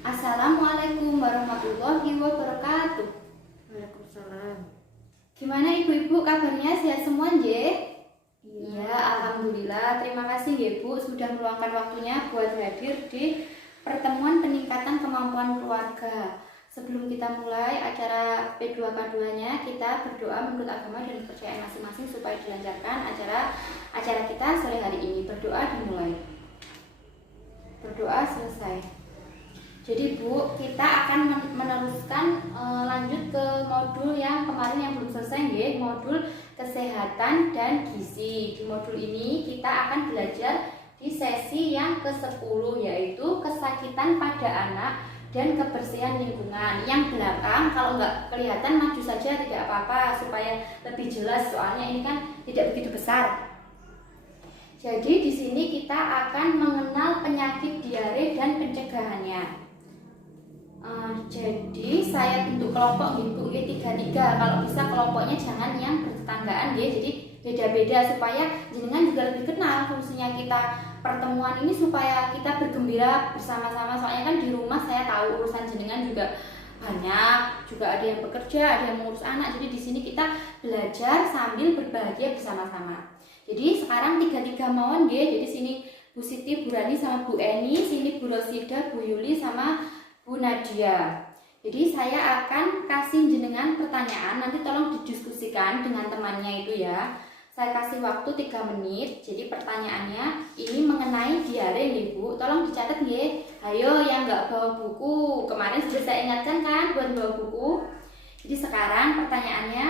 Assalamualaikum warahmatullahi wabarakatuh. Waalaikumsalam. Gimana ibu-ibu kabarnya, sehat semua nggih? Iya. Ya, alhamdulillah. Terima kasih nggih Bu sudah meluangkan waktunya buat hadir di pertemuan peningkatan kemampuan keluarga. Sebelum kita mulai acara P2K2-nya, kita berdoa menurut agama dan kepercayaan masing-masing supaya dilancarkan acara kita sore hari ini. Berdoa dimulai. Berdoa selesai. Jadi Bu, kita akan meneruskan lanjut ke modul yang kemarin yang belum selesai nggih, modul kesehatan dan gizi. Di modul ini kita akan belajar di sesi yang ke-10, yaitu kesakitan pada anak dan kebersihan lingkungan. Yang belakang kalau nggak kelihatan maju saja tidak apa-apa supaya lebih jelas, soalnya ini kan tidak begitu besar. Jadi di sini kita akan mengenal penyakit diare dan pencegahannya. Jadi saya bentuk kelompok gitu, 3-3. Kalau bisa kelompoknya jangan yang bertetanggaan ya. Jadi beda-beda supaya jenengan juga lebih kenal fungsinya kita pertemuan ini, supaya kita bergembira bersama-sama. Soalnya kan di rumah saya tahu urusan jenengan juga banyak, juga ada yang bekerja, ada yang mengurus anak. Jadi di sini kita belajar sambil berbahagia bersama-sama. Jadi sekarang 3-3 mawon ya. Jadi sini Bu Siti, Bu Rani sama Bu Eni, sini Bu Rosida, Bu Yuli sama Bu Nadia. Jadi saya akan kasih jenengan pertanyaan, nanti tolong didiskusikan dengan temannya itu ya. Saya kasih waktu 3 menit. Jadi pertanyaannya ini mengenai diare nih Bu. Tolong dicatat ya. Ayo yang nggak bawa buku, kemarin sudah saya ingatkan kan buat bawa buku. Jadi sekarang pertanyaannya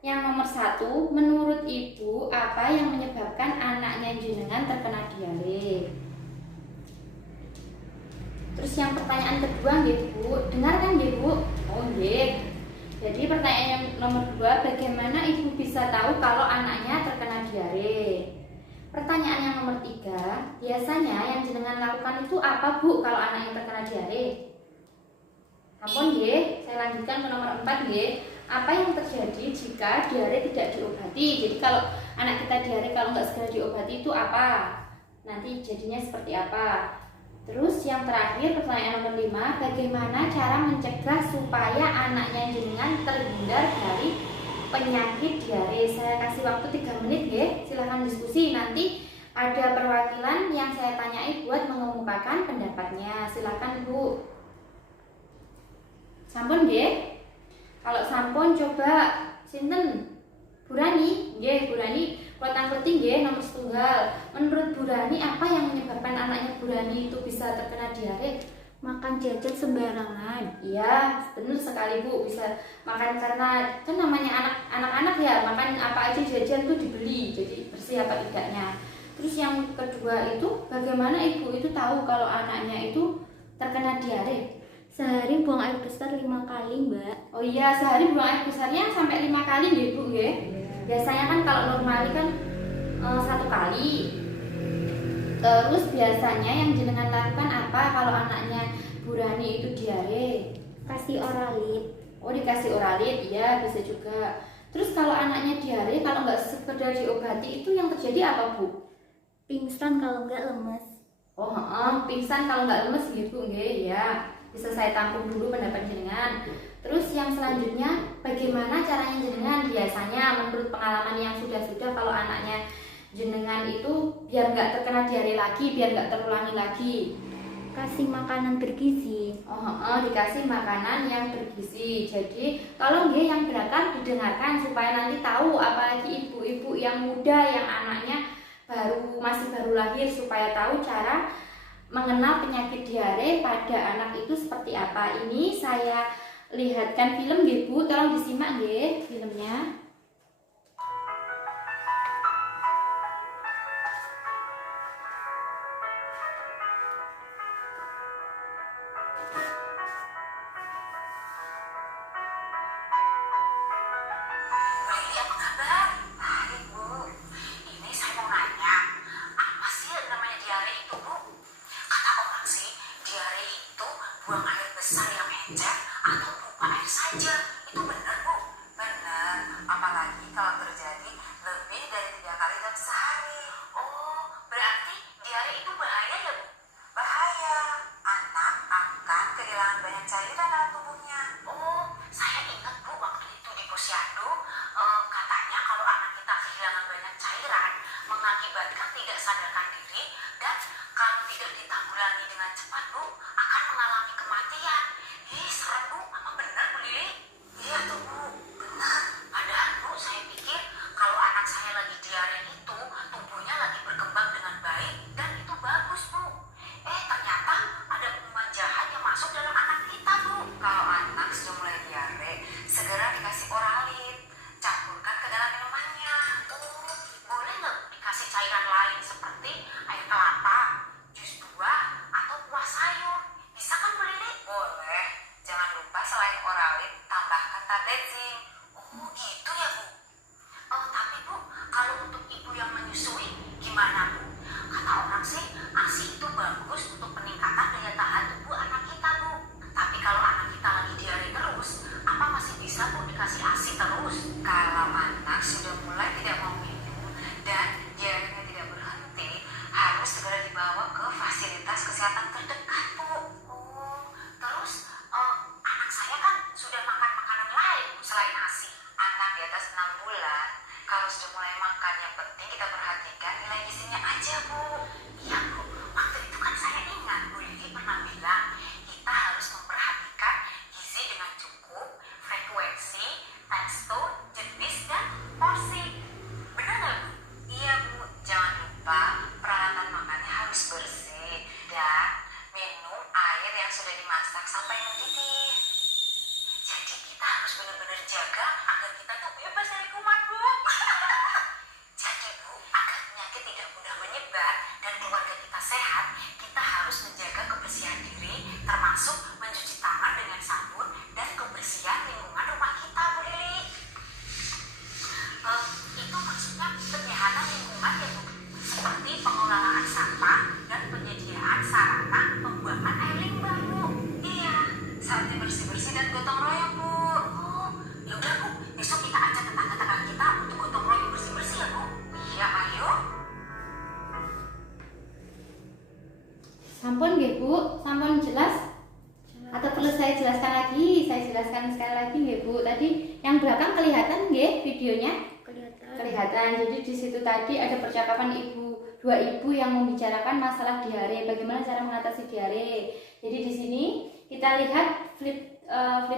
yang nomor 1, menurut Ibu apa yang menyebabkan anaknya jenengan terkena diare? Terus yang pertanyaan kedua nggih Bu, dengarkan nggih Bu. Oh nggih. Jadi pertanyaan yang nomor 2, bagaimana Ibu bisa tahu kalau anaknya terkena diare? Pertanyaan yang nomor 3, biasanya yang jenengan lakukan itu apa Bu kalau anaknya terkena diare? Ampun nggih, saya lanjutkan ke nomor 4 nggih. Apa yang terjadi jika diare tidak diobati? Jadi kalau anak kita diare kalau nggak segera diobati itu apa? Nanti jadinya seperti apa? Terus yang terakhir pertanyaan nomor 5, bagaimana cara mencegah supaya anaknya jenengan terhindar dari penyakit diare? Saya kasih waktu 3 menit ya, silahkan diskusi. Nanti ada perwakilan yang saya tanyai buat mengemukakan pendapatnya. Silahkan Bu. Sampun nggih? Kalau sampun coba sinten? Bu Rani, nggih Bu Rani. Kuatan penting ya nomor 1. Menurut Bu Rani apa yang menyebabkan anaknya Bu Rani itu bisa terkena diare? Makan jajan sembarangan. Iya, benar sekali Bu. Bisa makan karena kan namanya anak-anak ya, makan apa aja jajan tuh dibeli. Jadi bersih apa tidaknya. Terus yang kedua itu bagaimana Ibu itu tahu kalau anaknya itu terkena diare? Sehari buang air besar 5 kali, Mbak. Oh iya, sehari buang air besarnya sampai 5 kali ya Bu ya. Biasanya kan kalau normal kan 1 kali. Terus biasanya yang jenengan lakukan apa kalau anaknya Bu Rani itu diare? Kasih oralit. Oh, dikasih oralit, iya bisa juga. Terus kalau anaknya diare kalau nggak sekedar diobati itu yang terjadi apa Bu? Pingsan kalau enggak lemes. Oh, pingsan kalau nggak lemes gitu nggih ya. Bisa saya tampung dulu pendapat jenengan. Terus yang selanjutnya, bagaimana caranya jenengan biasanya menurut pengalaman yang sudah-sudah kalau anaknya jenengan itu biar nggak terkena diare lagi, biar nggak terulangi lagi? Kasih makanan bergizi. Dikasih makanan yang bergizi. Jadi tolong ya yang belakang didengarkan supaya nanti tahu, apalagi ibu-ibu yang muda yang anaknya masih baru lahir, supaya tahu cara mengenal penyakit diare pada anak itu seperti apa. Ini saya lihatkan film nggih Bu, tolong disimak nggih filmnya. Buang air besar yang encer atau berupa air saja, itu benar Bu? Benar, apalagi kalau terjadi lebih dari 3 kali dalam sehari. Oh, berarti diare itu bahaya ya Bu? Bahaya, anak akan kehilangan cairan dalam tubuhnya. Oh, saya ingat Bu, waktu itu di posyandu, katanya kalau anak kita kehilangan banyak cairan, mengakibatkan tidak sadarkan diri, dan kalau tidak ditanggulangi dengan cepat Bu, akan mengalami kematian. Ih, serem Bu, apa benar Bu Lili? Iya tuh Bu, benar. Padahal Bu, saya pikir kalau anak saya lagi diare itu, tubuhnya lagi berkembang dengan baik, dan itu bagus Bu. Ternyata ada kuman jahat yang masuk dalam anak kita Bu. Kalau anak sudah mulai diare, segera dikasih Oralit, campurkan ke dalam minumannya. Boleh nggak dikasih cairan lain seperti air kelapa, jus buah, atau kuah sayur? Bisa kan Bu Lili? Boleh. Jangan lupa selain Oralit, tambahkan tablet zinc. Oh gitu ya Bu. Tapi Bu, kalau untuk ibu yang menyusui gimana Bu? Kata orang sih, ASI itu bagus untuk peningkatan daya tahan tubuh anak kita Bu. Tapi kalau anak kita lagi diare terus, apa masih bisa Bu dikasih ASI terus? Kalau anak sudah mulai tidak mau minum dan diarenya tidak berhenti, harus segera dibawa ke fasilitas kesehatan terdekat Bu. Terus anak saya kan sudah makan makanan lain Bu selain ASI. Anak di atas 6 bulan, kalau sudah mulai makan, yang penting kita perhatikan nilai gizinya aja Bu. Iya Bu, waktu itu kan saya ingat Bu Lili pernah bilang kita harus memperhatikan gizi dengan cukup, frekuensi, tekstur, jenis, dan porsi. Benar nggak Bu? Iya Bu, jangan lupa peralatan makannya harus bersih dan minum air yang sudah dimasak sampai mendidih. Jadi kita harus benar-benar jaga agar kita tuh bebas dari kuman Bu. Jadi Bu, agar penyakit tidak mudah menyebar dan keluarga kita sehat, kita harus menjaga kebersihan diri, termasuk mencuci tangan dengan sabun dan kebersihan lingkungan rumah kita Bu Lili. Itu maksudnya penyehatan lingkungan ya Bu, seperti pengelolaan sampah dan penyediaan sarana pembuangan air limbah Bu. Iya, saatnya bersih-bersih dan gotong royong Bu. Ya udah Bu, besok kita ajak tetangga-tetangga kita untuk gotong royong bersih-bersih ya Bu. Iya, ayo. Sampun nggih Bu, sampun jelas? Atau perlu saya jelaskan lagi? Saya jelaskan sekali lagi nggih Bu. Tadi yang belakang kelihatan nggih videonya? Kelihatan. Jadi di situ tadi ada percakapan dua ibu yang membicarakan masalah diare, bagaimana cara mengatasi diare. Jadi di sini kita lihat flip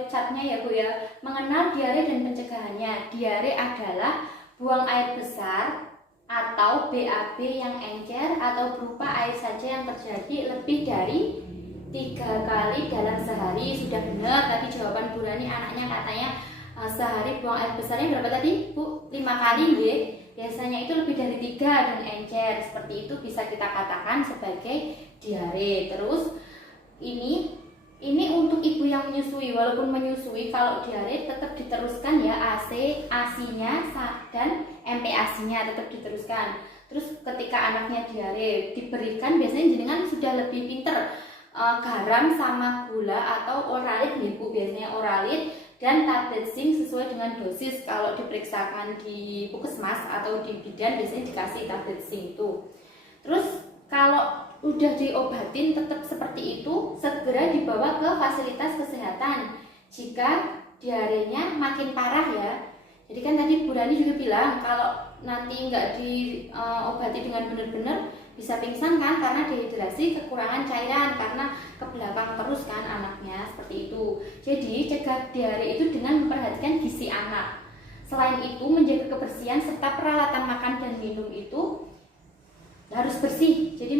chartnya ya Bu ya. Mengenal diare dan pencegahannya. Diare adalah buang air besar atau BAB yang encer atau berupa air saja yang terjadi lebih dari 3 kali dalam sehari. Sudah benar tadi jawaban Bu Rani, anaknya katanya sehari buang air besarnya berapa tadi Bu? 5 kali nggih. Biasanya itu lebih dari 3 dan encer. Seperti itu bisa kita katakan sebagai diare. Terus ini untuk ibu yang menyusui, walaupun menyusui kalau diare tetap diteruskan ya, ASI-nya dan MPASI-nya tetap diteruskan. Terus ketika anaknya diare diberikan, biasanya jenengan sudah lebih pinter garam sama gula atau Oralit nih Bu, biasanya Oralit dan tablet zinc sesuai dengan dosis. Kalau diperiksakan di puskesmas atau di bidan biasanya dikasih tablet zinc itu. Terus kalau udah diobatin tetap seperti itu, segera dibawa ke fasilitas kesehatan jika diarenya makin parah ya. Jadi kan tadi Bu Rani juga bilang kalau nanti nggak diobati dengan benar-benar bisa pingsan kan, karena dehidrasi, kekurangan cairan karena ke belakang terus kan anaknya, seperti itu. Jadi cegah diare itu dengan memperhatikan gizi anak. Selain itu menjaga kebersihan serta peralatan makan dan minum itu harus bersih. Jadi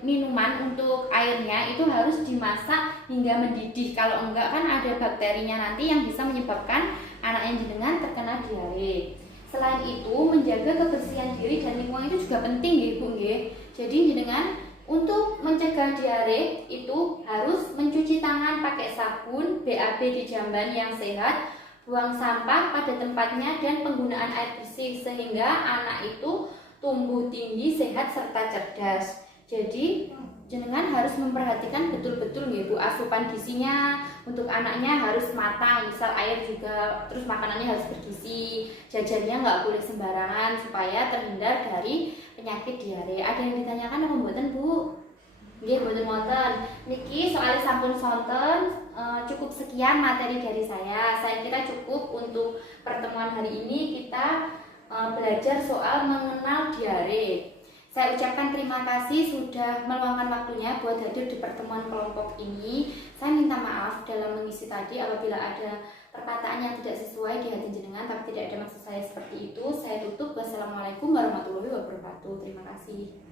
minuman untuk airnya itu harus dimasak hingga mendidih. Kalau enggak kan ada bakterinya nanti yang bisa menyebabkan anaknya jenengan terkena diare. Selain itu menjaga kebersihan diri dan lingkungan itu juga penting nggih Bu nggih. Jadi jenengan untuk mencegah diare itu harus mencuci tangan pakai sabun, BAB di jamban yang sehat, buang sampah pada tempatnya dan penggunaan air bersih sehingga anak itu tumbuh tinggi, sehat, serta cerdas. Jadi jenengan harus memperhatikan betul-betul nih Bu, asupan gizinya untuk anaknya harus matang, misal air juga, terus makanannya harus bergizi, jajannya nggak boleh sembarangan supaya terhindar dari penyakit diare. Ada yang ditanyakan apa mboten Bu? Nggih, mboten wonten. Niki soal sampun sonten, cukup sekian materi dari saya. Saya kira cukup untuk pertemuan hari ini kita belajar soal mengenal diare. Saya ucapkan terima kasih sudah meluangkan waktunya buat hadir di pertemuan kelompok ini. Saya minta maaf dalam mengisi tadi apabila ada perkataan yang tidak sesuai di hati jenengan, tapi tidak ada maksud saya seperti itu. Saya tutup. Wassalamualaikum warahmatullahi wabarakatuh. Terima kasih.